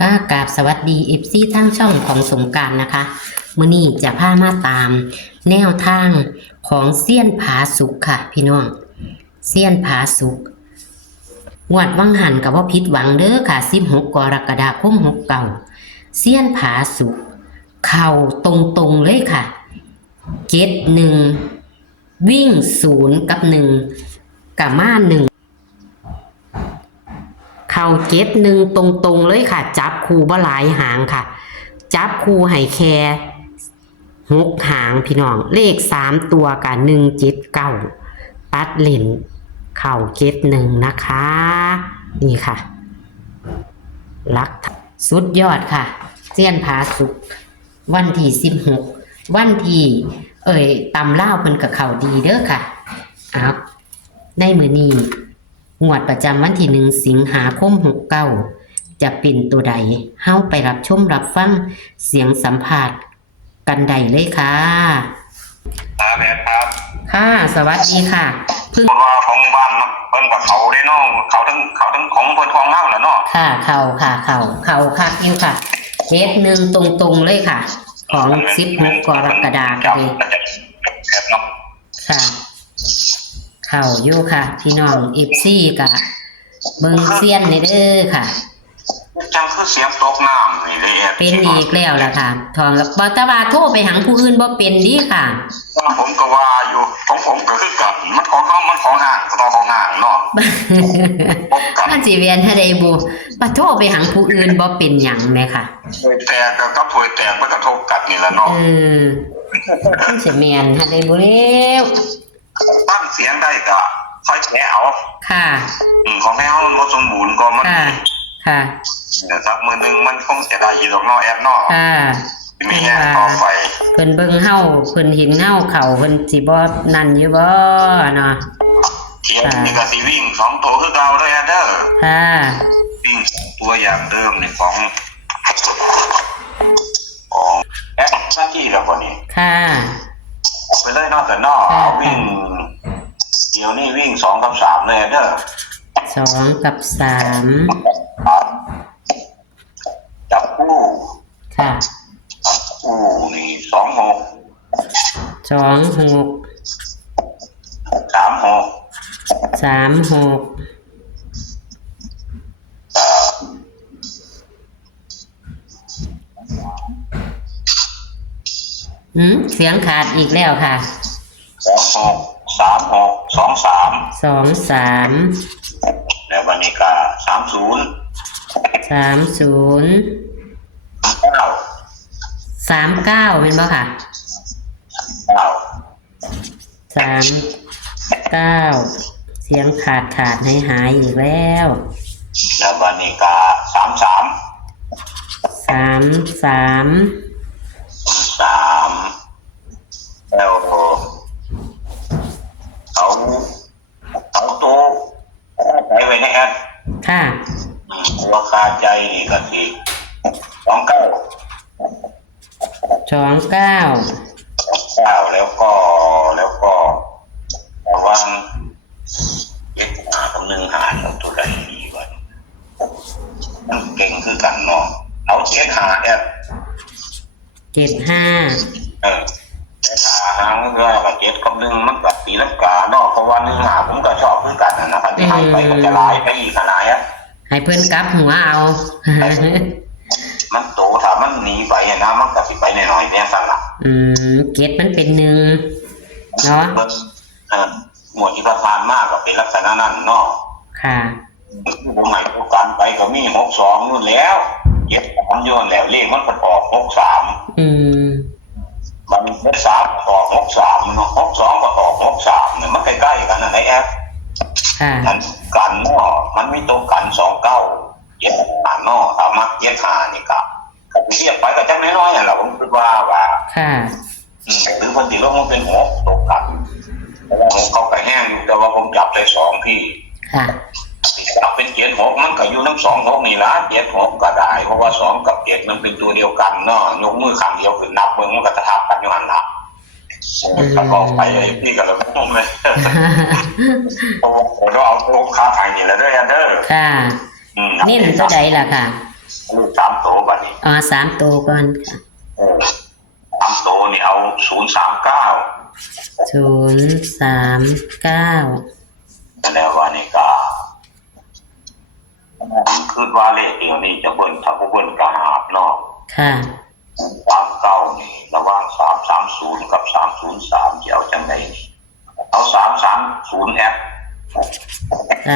ค่ะกราบสวัสดีFCทั้งช่องของสงกรานต์นะคะมื้อนี้จะพามาตามแนวทางของเซียนผาสุกค่ะพี่น้องเซียนผาสุกงวดวังหันก็บ่ผิดหวังเด้อค่ะ16กรกฎาคม69เซียนผาสุกเข้าตรงๆเลยค่ะ71วิ่ง0กับ1กับมา1เข้า71ตรงๆเลยค่ะจับคู่บ่หลายหางค่ะจับคู่ให้แค่6หางพี่น้องเลข3ตัวกับ179ตัดเล่นเข้า71นะคะนี่ค่ะลักสุดยอดค่ะเซียนผาสุกวันที่16วันที่ตำล่าวเพิ่นกับเขาดีเด้อค่ะเอาในมื้อนี้งวดประจำวันที่1สิงหาคม69จะเป็นตัวใดเฮาไปรับชมรับฟังเสียงสัมภาษณ์กันได้เลยค่ะแม่ครับค่ะสวัสดีค่ะพึ่งว่าของบ้านเพิ่นกับเขาได้เนาะเขาทั้งของเพิ่นของเฮาแล้วเนาะค่ะเขาคักอยู่ค่ะเฮ็ดหนึ่งตรงๆเลยค่ะของ16กรกฎาคมค่ะเข้าอยู่ค่ะพี่น้อง FC กะเบิ่งเซียนในเด้อค่ะจังคือเสียงตกน้ำนี่เลยเป็นอีกแล้วล่ะค่ะทองกับบ่ตะว่าโทรไปหังผู้อื่นบ่เป็นดิค่ะผมก็ว่าอยู่ของผมก็คือกันมันของเขามันของห่างก็ต้องของห่างเนาะมันสิเวียนถ้าได้บ่บ่โทรไปหังผู้อื่นบ่เป็นหยังแม่ค่ะแต่ก็ถวยแตกมันกระทบกันนี่แหละเนาะมันสิแม่นถ้าได้บ่แล้วตั้งเสียงได้ก็ค่อยแก้เอาค่ะของแม่เฮามันบ่สมบูรณ์ก็มันค่ะสักมื้อนึงมันคงจะได้อยู่ดอกเนาะแอดเนาะค่ะมีแฮงต่อไปเพิ่นเบิ่งเฮาเพิ่นเห็นเฮาเข้าเพิ่นสิบ่นั่นอยู่บ่เนาะเขียนนี่ก็สิวิ่ง2ตัวคือเก่าเด้อเด้อค่ะวิ่งตัวอย่างเดิมนี่ของแอดหน้าที่แล้วบ่นี่ค่ะไปเลยเนาะแต่เนาะวิ่งเดี๋ยวนี้วิ่ง2กับ3เลยเด้อ2กับ3จับคู่ค่ะคู่นี่26 36เสียงขาดอีกแล้วค่ะ23แล้ววันนี้ก็30 39เป็นบ่ค่ะ39เสียงขาดหายอีกแล้วแล้ววันนี้ก็33แล้วเอาโตไปไว้ในแอปค่ะราคาใจนี่ก็สิ29แล้วก็ระวังเล็กหากับ1หาตัวใดดีกว่ามันเก่งคือกันเนาะเอา7หาแอป75หางเรือกับ7กับ1มันก็ตีลังกาเนาะเพราะว่า1หาผมก็ชอบคือกันนะครับที่ให้ไปก็จะหลายไปอีกขนาดอ่ะให้เพิ่นกลับหัวเอามันโตถ้ามันหนีไปนะมันก็สิไปหน่อยๆเนี่ยสั่นล่ะเกตมันเป็น1เนาะหมวดที่ประธานมากก็เป็นลักษณะนั้นเนาะค่ะใหม่ผู้การไปก็มี62นู่นแล้ว7ย้อนแล้วเลขมันก็ออก63มันได้3ออก63เนาะ62ก็ออก63เนี่ยมันใกล้ๆกันนะในแอปมันกันเนาะมันมีตัวกัน29เนาะถ้ามัก75นี่ก็เทียบไปก็จักน้อยๆล่ะผมคิดว่าค่ะหรือคนที่ลงมันเป็น6ตกกันผมเข้าไปแห้งอยู่แต่ว่าผมจับได้2ที่ค่ะจับเป็น76มันก็อยู่น้ำ26นี่ล่ะ76ก็ได้เพราะว่า2กับ7มันเป็นตัวเดียวกันเนาะยกมือข้างเดียวคือนับเบิ่งมันก็จะทับกันอยู่หั่นล่ะถ้าก็ไปนี่ก็เลยงงเลยโอ้โหเอาตัวค้าขายนี่แหละเด้อค่ะนี่มันเท่าใดล่ะค่ะ สามตัวก่อนค่ะ สามตัวนี่เอา039 039แล้วว่านี่ก็คือว่าเลขเดียวนี่จะเบิ้ลถ้าบ่เบิ้ลก็หาบเนาะ ค่ะ 39นี่ระหว่าง330กับ303จะเอาจังได๋เอา330แอปเ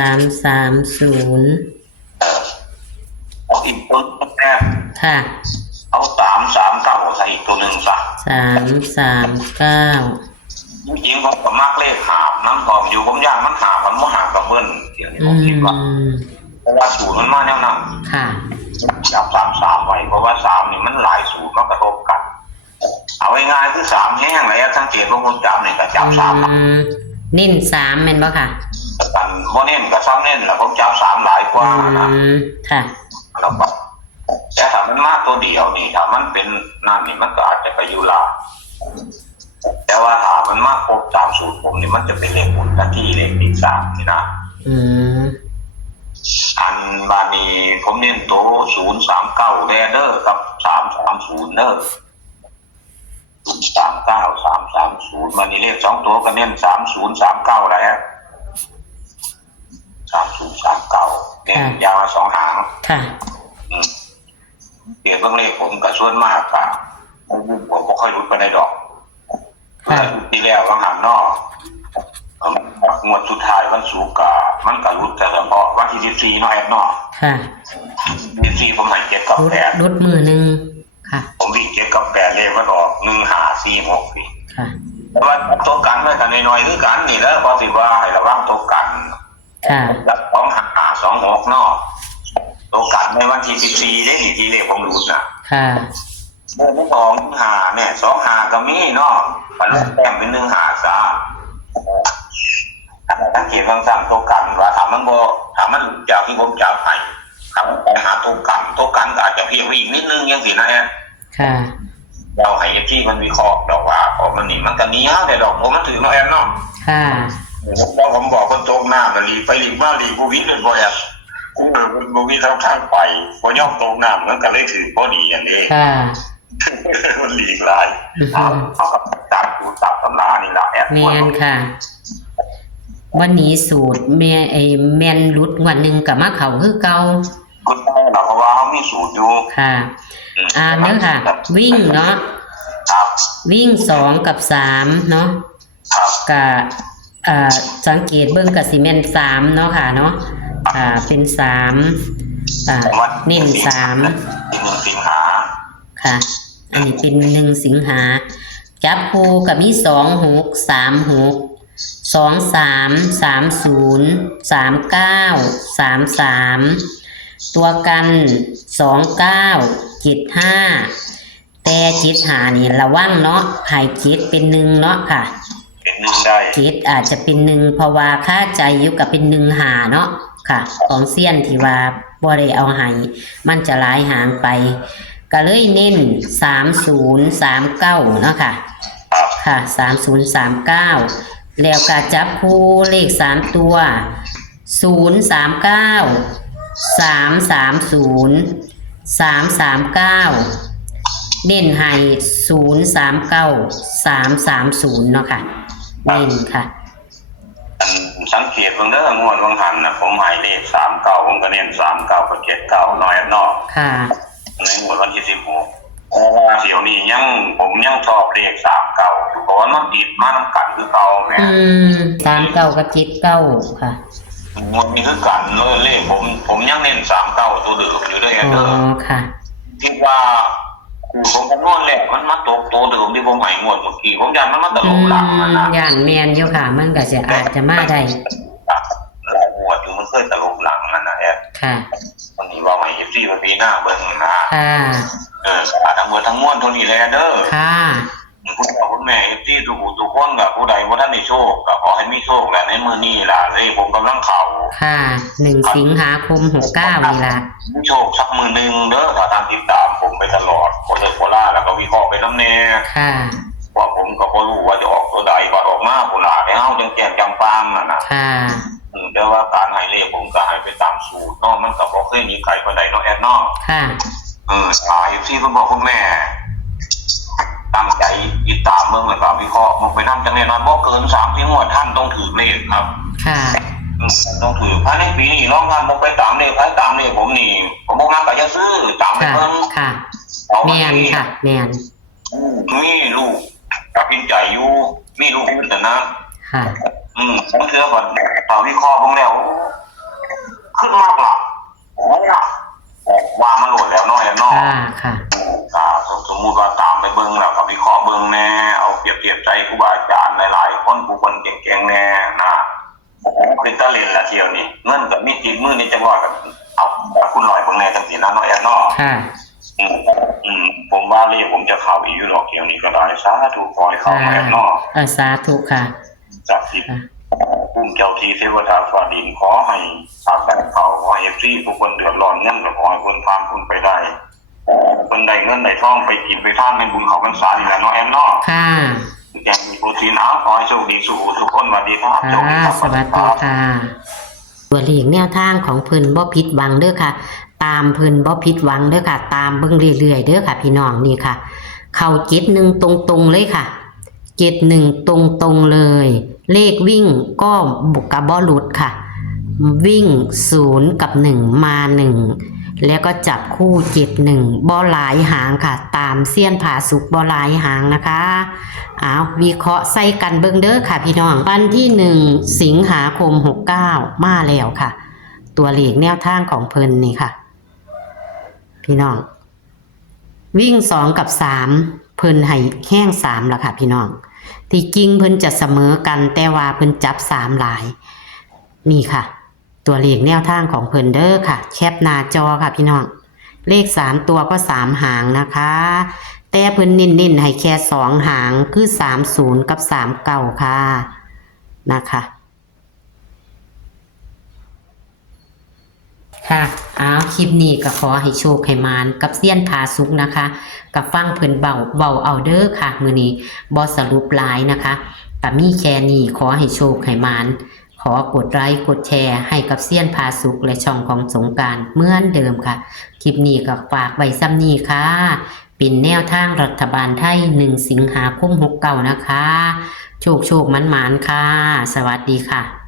อาอีกตัวแอป ค่ะ เอา339ใส่อีกตัวหนึ่งซะ339จริงๆผมก็มักเลขหาบน้ำหอมอยู่ผมย่างมันหาบมันบ่หาบกับเบิ้ลเดี๋ยวนี้ผมคิดว่าเพราะว่าสูตรมันมาแนวนั้น ค่ะ จับ3ไว้เพราะว่า3นี่มันหลายสูตรมากระทบกันเอาง่ายๆคือ3แห้งแล้วสังเกตว่าคนจับนี่ก็จับ3นิ่น3แม่นบ่ค่ะกันบ่เน้นก็ซ้ำเน้นแล้วผมจับ3หลายกว่านะค่ะแล้วก็แต่ถ้ามันมาตัวเดียวนี่ถ้ามันเป็นนั่นนี่มันก็อาจจะไปอยู่ล่ะแต่ว่าถ้ามันมาครบ3สูตรผมนี่มันจะเป็นเลขบุญทันทีเลขติด3นี่นะอันบานี้ผมเน้นโต039แเด้อกับ330เด้อ039 330มันนี่เลข2ตัวก็เน้น3039แล้ว3039เนี่ยยาว2หางค่ะเกี่ยวกับเลขผมก็ส่วนมากค่ะผมบ่ค่อยรู้ปานใดดอกที่แล้วว่าหันเนาะงวดสุดท้ายวันศุกร์ก็มันก็รู้แต่เฉพาะวันที่14เนาะแอดเนาะค่ะ14ผมให้7กับ8ลดมือนึงค่ะผมวิ่ง7กับ8เลขมันออก1546พี่ค่ะแต่ว่าตัวกันไว้กันน้อยๆคือกันนี่แล้วพอสิว่าให้ระวังตัวกันค่ะ2526เนาะตัวกันในวันที่14ได้นี่ที่เลขผมรู้นะค่ะ25เนี่ย25ก็มีเนาะมันแต้มเป็น15ซะสังเกตบางสั่งตัวกันว่าถ้ามันจากที่ผมจับให้ถ้ามันไปหาตัวกันก็อาจจะเพียงไปอีกนิดนึงยังสินะแอนค่ะเราให้ที่มันวิเคราะห์ดอกว่าเพราะมันนี่มันก็นี้แต่ดอกผมมันถือมาแอนเนาะค่ะผมบอกคนตกหน้ามันรีไปรีมารีบูวินเลยบ่อยบูวินเท่าข้างไปพอย่อมตกหน้ามันก็เลยถือพอดีอย่างนี้ค่ะมันหลีกหลายเอาจับดูจับตำรานี่แหละแอนแมนค่ะวันนี้สูตรแมนรุดวันหนึ่งกับมะเขาคือเก่าก็ได้นะเพราะว่าเขามีสูตรอยู่ค่ะเนื้อค่ะวิ่งเนาะวิ่ง2กับ3เนาะกับสังเกตเบิ้งกับซีเมนต์3เนาะค่ะเนาะเป็น3เน้น3สิงหาค่ะอันนี้เป็น1สิงหาจับคู่กับมี26 36 23 30 39 33ตัวกัน29 75แต่75นี่ระวังเนาะให้7เป็น1เนาะค่ะเป็น1ได้7อาจจะเป็น1เพราะว่าค่าใจอยู่กับเป็น1หาเนาะค่ะของเซียนที่ว่าบ่ได้เอาให้มันจะหลายหางไปก็เลยเน้น3039เนาะค่ะค่ะ3039แล้วก็จับคู่เลข3ตัว039 330 339เน้นให้039 330เนาะค่ะเน้นค่ะสังเกตเบิ่งเด้องวดวังหันน่ะผมให้เลข39ผมก็เน้น39กับ79น้อยเนาะค่ะในงวดวันที่16เดี๋ยวนี้ผมยังชอบเลข39เพราะว่ามันติดมานำกันคือเก่าแม่39กับ79ค่ะมันมีคือกันเลขผมยังเน้น39ตัวเดิมอยู่ด้วยเด้อค่ะคิดว่าผมก็นอนแล้วมันมาตกตัวเดิมที่ผมให้งวดเมื่อกี้ผมยันมันมาตลบหลังมันนะย่านแม่นอยู่ค่ะมันก็อาจจะมาได้หลายงวดอยู่มันเคยตลบหลังมันนะค่ะวันนี้ว่าให้ FC มาปีหน้าเบิ่งนะค่ะทั้งหมดทั้งมวลเท่านี้แหละเด้อค่ะคุณพ่อคุณแม่ที่ทุกคนกับผู้ใดว่าท่านมีโชคก็ขอให้มีโชคแหละในมื้อนี้ล่ะเลยผมกำลังเข้าค่ะ1สิงหาคม69นี่ล่ะมีโชคสักมื้อนึงเด้อถ้าตามติดตามผมไปตลอดโคราชแล้วก็วิเคราะห์ไปนำแน่ค่ะว่าผมก็บ่รู้ว่าจะออกตัวใดว่าออกมาพุ่นล่ะให้เฮาจังแจ้งจังปางนั่นน่ะค่ะแต่ว่าการให้เลขผมก็ให้ไปตามสูตรเนาะมันก็บ่เคยมีใครปานใดเนาะแอดเนาะค่ะ สายที่คุณพ่อคุณแม่ตั้งใจติดตามเมืองแล้วก็วิเคราะห์มันไปนั่งจังแน่นอนเพราะเกิน3 งวดท่านต้องถือเลขครับ ค่ะ ต้องถือภายในปีนี้น้องงานผมไปตามเลขไปตามเลขผมนี่ผมบอกมาก็จะซื้อตามไป ค่ะ เพิ่ม ค่ะแมนค่ะแมน มีลูกกับพินใจอยู่มีลูกพินแต่นะ ค่ะ ผมเชื่อว่าตามวิเคราะห์ผมแล้วขึ้นมากล่ะว่ามันโหลดแล้วน้อยแล้วน้อย ค่ะค่ะ สมมุติว่าตามไปเบิ้งแล้วกับวิเคราะห์เบิ้งแน่เอาเปรียบเทียบใจครูบาอาจารย์หลายๆคนผู้คนเก่งๆแน่นะเป็นตะเล่นละเที่ยวนี่เงินกับมีติดมือนี่จังหวะกับเอาแบบคุณลอยเบิ้งแน่จังสีนะน้อยแอนนอ ค่ะ ผมว่าเลขผมจะเข้าอีกอยู่หรอกเที่ยวนี้ก็ได้สาธุขอให้เข้ามาแอนนอ สาธุค่ะ จากที่ภูมิเจ้าที่เทวดาฟ้าดินขอให้สาธุเขาขอให้ที่ผู้คนเดือดร้อนเงินกับขอให้คนผ่านคนไปได้คนใดเงินใดทองไปกินไปท่านในบุญเขาพรรษานี่แหละเนาะแอนเนาะ ค่ะ ยังมีโปรตีนเอาขอให้โชคดีสู่ทุกคนสวัสดีครับ ค่ะสวัสดีค่ะตัวเลขแนวทางของเพิ่นบ่ผิดหวังเด้อค่ะ ตามเพิ่นบ่ผิดหวังเด้อค่ะ ตามเบิ่งเรื่อยๆเด้อค่ะ พี่น้องนี่ค่ะ เข้า71ตรงๆเลยค่ะ71ตรงๆเลย เลขวิ่งก็บุกกับบ่หลุดค่ะ วิ่ง0กับ1มา1แล้วก็จับคู่71บ่หลายหางค่ะ ตามเสี้ยนผาสุกบ่หลายหางนะคะเอาวิเคราะห์ใส่กันเบิ่งเด้อค่ะพี่น้องวันที่1สิงหาคม69มาแล้วค่ะ ตัวเลขแนวทางของเพิ่นนี่ค่ะ พี่น้องวิ่ง2กับ3เพิ่นให้แห้ง3แล้วค่ะพี่น้องที่จริงเพิ่นจะเสมอกันแต่ว่าเพิ่นจับ3หลายนี่ค่ะ ตัวเลขแนวทางของเพิ่นเด้อค่ะแคปหน้าจอค่ะพี่น้องเลข3ตัวก็3หางนะคะแต่เพิ่นเน้นๆให้แค่2หางคือ30กับ39ค่ะนะคะค่ะคลิปนี้ก็ขอให้โชคให้มานกับเซียนผาสุกนะคะกับฟังเพิ่นเบาเอาเด้อค่ะมื้อนี้บ่สรุปหลายนะคะแต่มีแค่นี้ขอให้โชคให้มานขอกดไลค์กดแชร์ให้กับเซียนผาสุกและช่องของสงกรานต์เหมือนเดิมค่ะคลิปนี้ก็ฝากไว้ซ้ำนี้ค่ะเป็นแนวทางรัฐบาลไทย1สิงหาคม69นะคะโชคมันๆค่ะสวัสดีค่ะ